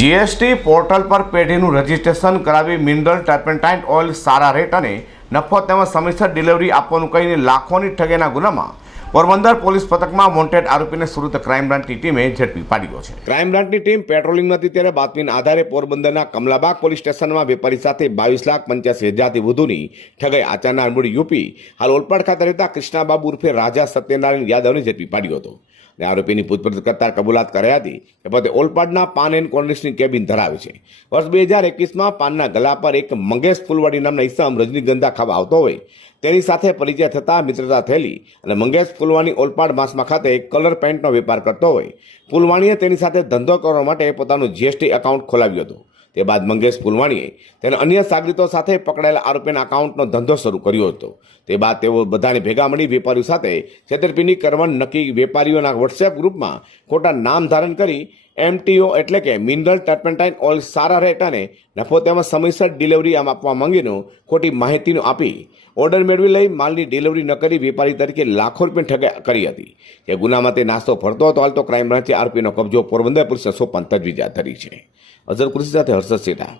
GST portal પર પેઢીનું registration કરાવી મિનરલ ટર્પેન્ટાઇન ઓઇલ સારા રેટ અને નફો તેમજ સમયસર ડિલિવરી આપવાનું કહીને લાખોની ઠગેના ગુનામાં પોરબંદર પોલીસ પથકમાં વોન્ટેડ આરોપીને સુરત ક્રાઇમ બ્રાન્ચની ટીમે ઝડપી પાડ્યો છે. ક્રાઇમ બ્રાન્ચની ટીમ પેટ્રોલિંગમાં હતી ત્યારે બાતમીના આધારે પોરબંદરના કમલાબાગ પોલીસ સ્ટેશનમાં વેપારી સાથે બાવીસ લાખ પંચ્યાસી હજારથી વધુની ઠગાઈ આચારનાર મૂળ યુપી હાલ ઓલપાડ ખાતે રહેતા કૃષ્ણાબાબુ ઉર્ફે રાજા સત્યનારાયણ યાદવને ઝડપી પાડ્યો હતો. અને આરોપીની પૂછપરછ કરતા કબૂલાત કર્યા હતી કે પોતે ઓલપાડના પાન એન્ડ કોર્નિશની કેબિન ધરાવે છે. વર્ષ બે હજાર એકવીસમાં પાનના ગલા પર એક મંગેશ ફૂલવાડી નામના ઇસમ રજનીગંધા ખાવા આવતો હોય. તેની સાથે પરિચય થતાં મિત્રતા થયેલી અને મંગેશ ફૂલવાણી ઓલપાડ માસમાં ખાતે એક કલર પેન્ટનો વેપાર કરતો હોય. ફૂલવાણીએ તેની સાથે ધંધો કરવા માટે પોતાનું જીએસટી એકાઉન્ટ ખોલાવ્યું હતું. તે બાદ મંગેશ ફુલવાણીએ તેના અન્ય સાગરીતો સાથે પકડાયેલા આરોપીના એકાઉન્ટનો ધંધો શરૂ કર્યો હતો. તે બાદ તેઓ બધાને ભેગા મળી વેપારીઓ સાથે છેતરપિંડી કરવાનું નક્કી વેપારીઓના વોટ્સએપ ગ્રુપમાં ખોટા નામ ધારણ કરી એમટીઓ એટલે કે મિનરલ ટર્પેન્ટાઇન ઓઇલ સારા રેટ અને નફો તેમજ સમયસર ડિલિવરી આમ આપવા માંગીનું ખોટી માહિતીનું આપી. ઓર્ડર મેળવી લઈ માલની ડિલિવરી ન કરી વેપારી તરીકે લાખો રૂપિયા ઠગા કરી હતી. જે ગુનામાં તે નાસ્તો ફરતો હતો, હાલ તો ક્રાઇમ બ્રાન્ચે આરોપીનો કબજો પોરબંદર પોલીસને સોંપવાની તજવીજ ધરી છે. અઝર કૃષિ સાથે હર્ષદ સેઠા.